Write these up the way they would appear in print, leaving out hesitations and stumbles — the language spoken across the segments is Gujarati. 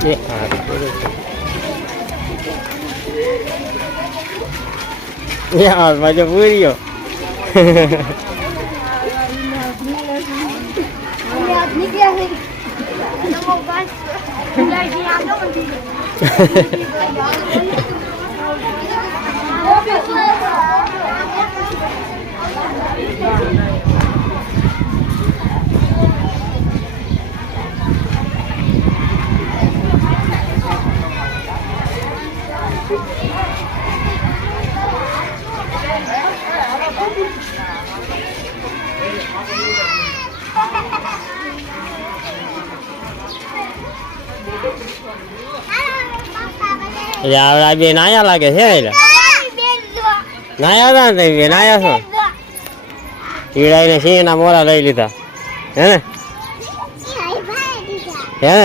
એ હા યાર મજો પૂરીયો આ બે નાયા લાગે છે એટલે નાયા હતા ને બે નાયા છો ઈડાઈને સિંહના મોરા લઈ લીધા હે ને હે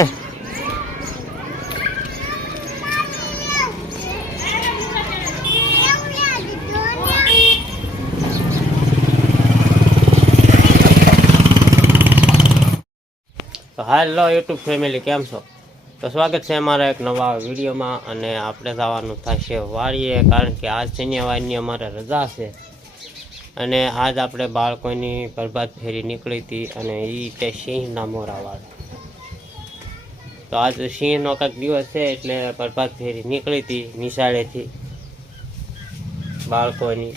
તો હાલો યુટ્યુબ ફેમિલી કેમ છો? તો સ્વાગત છે અમારા એક નવા વિડીયોમાં અને આપણે જવાનું થશે વાડીએ કારણ કે આજ શનિવારની અમારે રજા છે અને આજ આપણે બાળકોની પ્રભાત ફેરી નીકળી હતી અને એ તે સિંહના મોરાવાળા. તો આજ સિંહનો કંઈક દિવસ છે એટલે પ્રભાત ફેરી નીકળી હતી નિશાળેથી બાળકોની.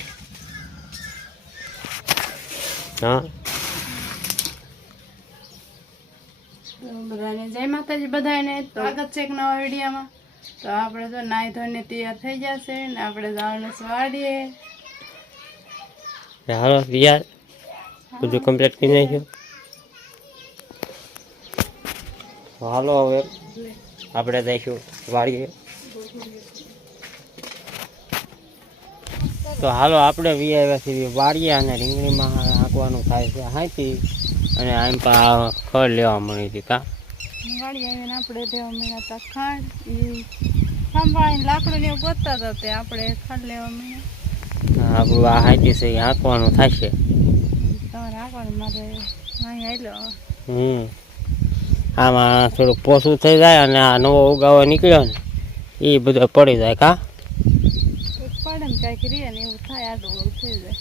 હા બધાને જય માતાજી, બધાને સ્વાગત છે એક નવા વિડીયોમાં. તો આપણે તો નાઈ ધોઈને તૈયાર થઈ જશે ને આપણે જવાનું વાડીએ. હાલો યાર બધું કમ્પ્લીટ કરી નાખ્યું. હાલો હવે આપણે જઈશું વાડીએ. તો હાલો આપણે આવ્યા છીએ વાડીએ અને રીંગણીમાં હાંકવાનું થાય છે હાંકી અને આમ પણ ખડ લેવા મળી હતી કા વાડી આવીને આપણે લેવા મળ્યા હતા ખાંડ. એ સંભાળીને લાકડું ને એવું ગોતતા હતા તે આપણે ખાંડ લેવા મળ્યા. આપણું આ હાંકી છે એ હાંકવાનું થશે. તમારે હાંકવાનું મારે અહીં આવેલો. આમાં થોડુંક પોસું થઈ જાય અને આ નવો ઉગાવો નીકળ્યો ને એ બધો પડી જાય કા પડે ને કાંઈક રે ને એવું થાય આડું થઈ જાય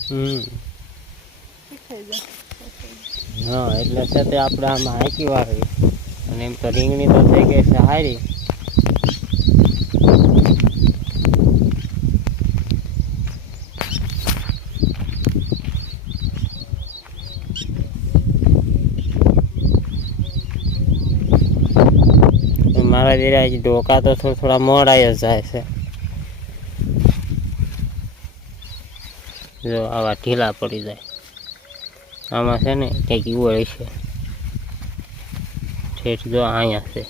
થઈ જાય. હા એટલે છે તે આપણે આમાં હાંકી વાળવી અને એમ તો રીંગણી તો થઈ ગઈ છે હારી. મારા જેરા ઢોકા તો થોડા મોડાઈ જ જાય છે. જો આવા ઢીલા પડી જાય. આમાં છે ને કંઈક ઈવળ છે ઠેઠ જો અહીંયા છે.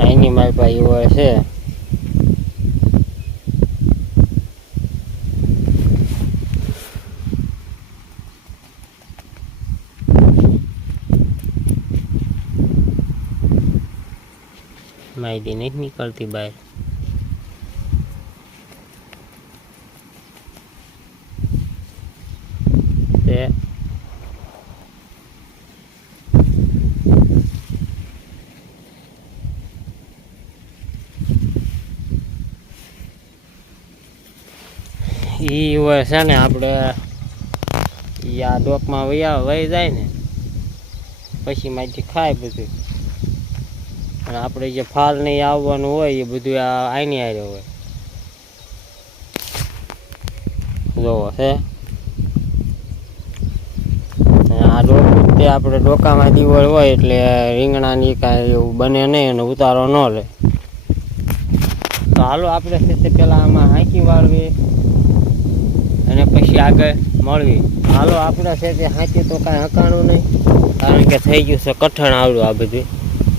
અહીંની મારી પાસે ઈવળ છે. માહિતી નહીં નીકળતી બહાર. ઈ હોય છે ને આપણે આ ડોકમાં વહી જાય ને પછી માંથી ખાય બધું અને આપણે જે ફાલ નહીં આવવાનું હોય એ બધું આની આરે હોય. જોવો છે આ ડોકું તે આપણે ડોકામાં દીવળ હોય એટલે રીંગણાની કાંઈ એવું બને નહીં અને ઉતારો ન લે. તો હાલો આપણે છે પેલા આમાં હાંકી વાળવી અને પછી આગળ મળવી. હાલો આપણે છે તે હાંકી તો કાંઈ હકાણું નહીં કારણ કે થઈ ગયું છે કઠણ આવડું આ બધું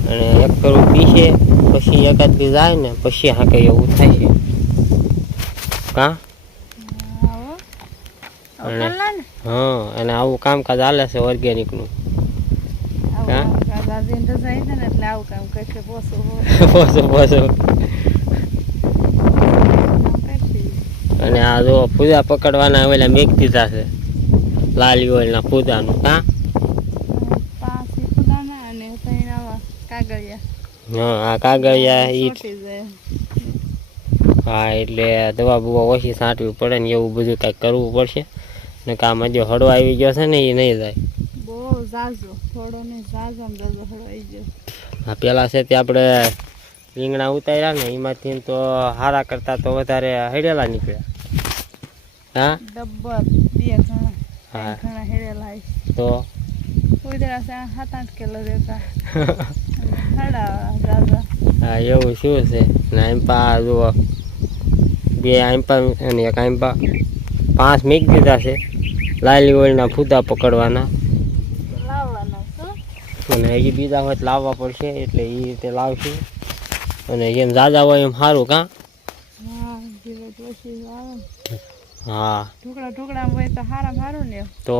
અને એક કરું પીસે પછી એકાદ બી જાય ને પછી હાંકે એવું થાય છે કા. હા અને આવું કામકાજ હાલે છે ઓર્ગેનિકનું. અને આ જો પૂજા પકડવાના ઓલા મેક દીધા છે લાલી ઓળના પૂજાનું હા 5 ફૂદાના અને ત્રણ આવા કાગળિયા હા આ કાગળિયા ઈ ચોટી જાય. હા એટલે દવા બવા ઓછી છાંટવી પડે ને એવું બધું કંઈક કરવું પડશે ને કામ જો હળો આવી ગયો છે ને એ નહીં જાય બહુ ઝાઝો થોડો ને ઝાઝો હળવાઈ ગયો. હા પેલા છે તે આપણે રીંગણા ઉતાર્યા ને એમાંથી તો હારા કરતા તો વધારે હળેલા નીકળ્યા હા ડબ્બર 2 ઘણા હા ઘણા હેડેલા તો ઉધરા 7-8 કિલો દેતા હડા ઝાઝા. હા એવું શું છે ને આંપા જુઓ 2 આંપા અને 1 આંપા 5 મેક દીધા છે લાલી ઓળના ફૂદા પકડવાના લાવવાના શું અને હજી બીજા હોય તો લાવવા પડશે એટલે એ રીતે લાવશું અને જેમ ઝાઝા હોય એમ સારું કાં હા જીવે ઓછી આવે હા ઢોકળા હોય તો સારું ને તો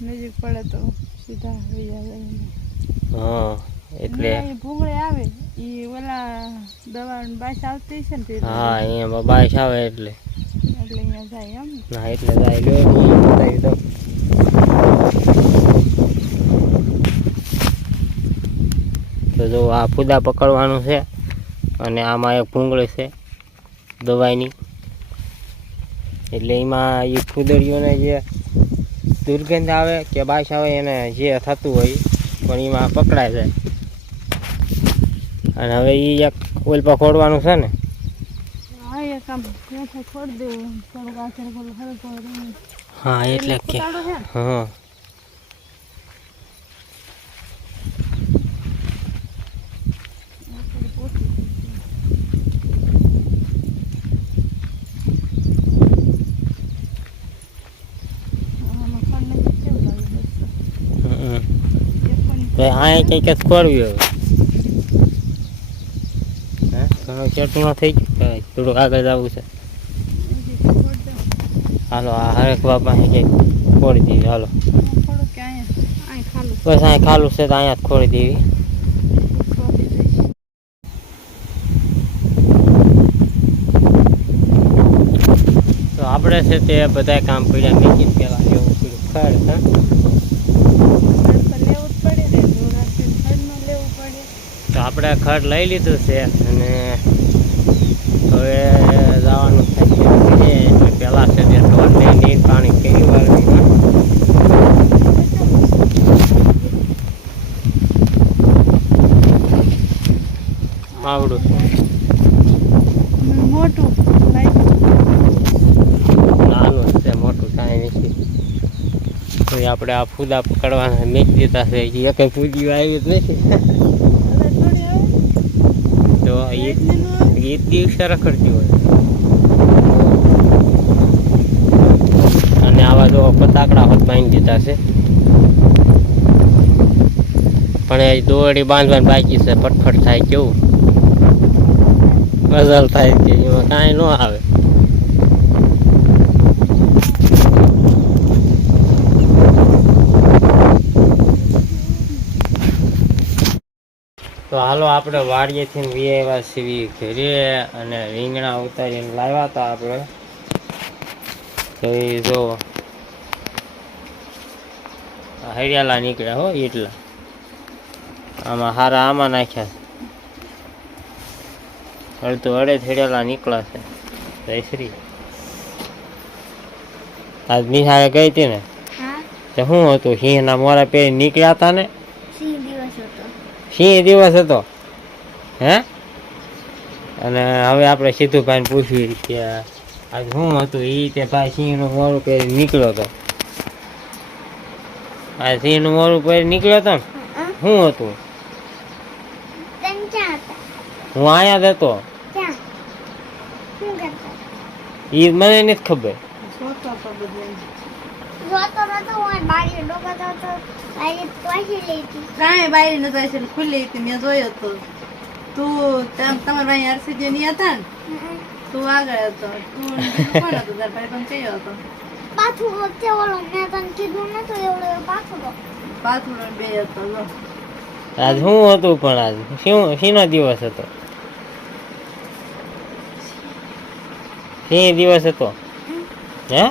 નજીક પડે તો સીધા વૈયા જાય. હા એટલે ભૂંગળે આવે એ ઓલા દવા બાસ આવતી છે ને હા અહીંયા બાઈશ આવે એટલે અહીંયા જાય એમ ના એટલે જાય લો બતાવી દો તો જો આ ફૂદા પકડવાનું છે અને આમાં એક ભૂંગળી છે દવાઈની એટલે એમાં એ ફૂદડીઓને જે દુર્ગંધ આવે કે બાઈશ આવે એને જે થતું હોય પણ એમાં પકડાઈ જાય અને હવે એ એક ઓલ પર ખોડવાનું છે ને હા એ કામ છોડ દેવું થોડુંક આચર હળવું હા એટલે કે હા હા કંઈક જ ખોરવી હવે હા ઘણું ચટણું થઈ ગયું થોડુંક આગળ જવું છે હાલો આ હરેક બાપા કંઈક ખોડી દેવી હાલો બસ અહીં ખાલું છે તો અહીંયા જ ખોડી દેવી તો આપણે છે તે બધા કામ પડ્યા મેકીને પેલા એવું બધું ખડ હા તો આપણે ખડ લઈ લીધું છે અને હવે જવાનું થાય છે એટલે પહેલાં છે તે ખડ લઈને પાણી કેવી વાળવી આવડું મોટું નાનું છે મોટું કાંઈ નથી તો આપણે આ ફૂદા પકડવાના મેક દીધા છે એ કંઈ ફૂદી આવી જ નથી તો એ દિવસે રખડતી હોય અને આવા જો પતાકડા હોત બાંધી દીધા છે પણ એ દોરડી બાંધવાની બાકી છે ફટફટ થાય કેવું ગઝલ થાય કે એમાં કાંઈ ન આવે તો હાલો આપણે વાડીએથી વ્યાવ્યા સીવી ઘરે અને રીંગણા ઉતારીને લાવ્યા હતા આપણે તો એ જો હરિયાળા નીકળ્યા હો એટલા આમાં હારા આમાં નાખ્યા અડધો અડે હરિયાળા નીકળ્યા છે જયશ્રી આજ નિહાળે ગઈ હતી ને તો શું હતું સિંહના મોરા પહેરી નીકળ્યા હતા ને સિંહ દિવસ હતો હે અને હવે આપણે સિદ્ધુભાઈને પૂછ્યું કે આજ શું હતું એ તે ભાઈ સિંહનું મોરું પહેરી નીકળ્યો હતો આ સિંહનું મોરું પહેરી નીકળ્યો હતો ને શું હતું હું આયા જ હતો એ મને નથી ખબર કાંઈ બારી નતા છે ખુલ્લી હતી મેં જોયો હતો તું તમારા ભાઈ હર્ષિજી ની હતા ને તું આગળ હતો તું કોણ હતો તાર ભાઈ પણ કયો હતો પાથુડો બે હતો જો આજ શું હતું પણ આજ શીનો દિવસ હતો તે દિવસ હતો હે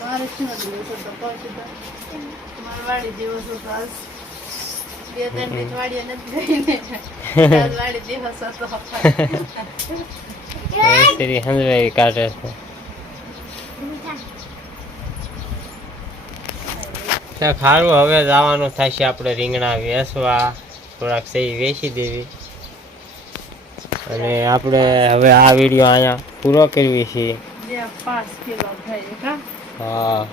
મારે શું દિવસ હતો પછી તો મારી વાડી દિવસ હતો આજ 2-3 દિવસ વાડીએ નથી ગઈ ને આજ વાડી દિવસ હતો શ્રી હંદવાઈ કાઢે છે ખારું હવે જવાનું થશે આપણે રીંગણા વેચવા થોડાક સહી વેચી દેવી અને આપણે હવે આ વિડીયો અહીંયા પૂરો કરવી છીએ જે 5 કિલો થાય કા હા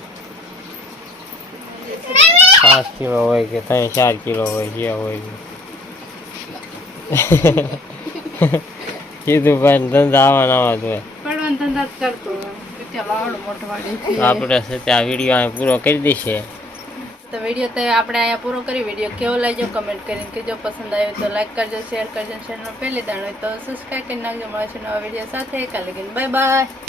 5 કિલો હોય કે 3-4 કિલો હોય જે હોય કીધું ભાઈ ધંધા આવા જ હોય પડવાનો ધંધા જ કરતો ચાલો આવડો મોટો વાડી તો આપણે સાથે આ વિડીયો અહીંયા પૂરો કરી દઈશે તો વિડીયો તો આપણે અહીંયા પૂરો કરી વિડીયો કેવો લાગ્યો કમેન્ટ કરીને કે જો પસંદ આવ્યો તો લાઈક કરજો શેર કરજો ચેનલ પહેલી દાણ હોય તો સબસ્ક્રાઈબ કરી નાખજો મળે છે નવા વિડીયો સાથે કાલે બાય બાય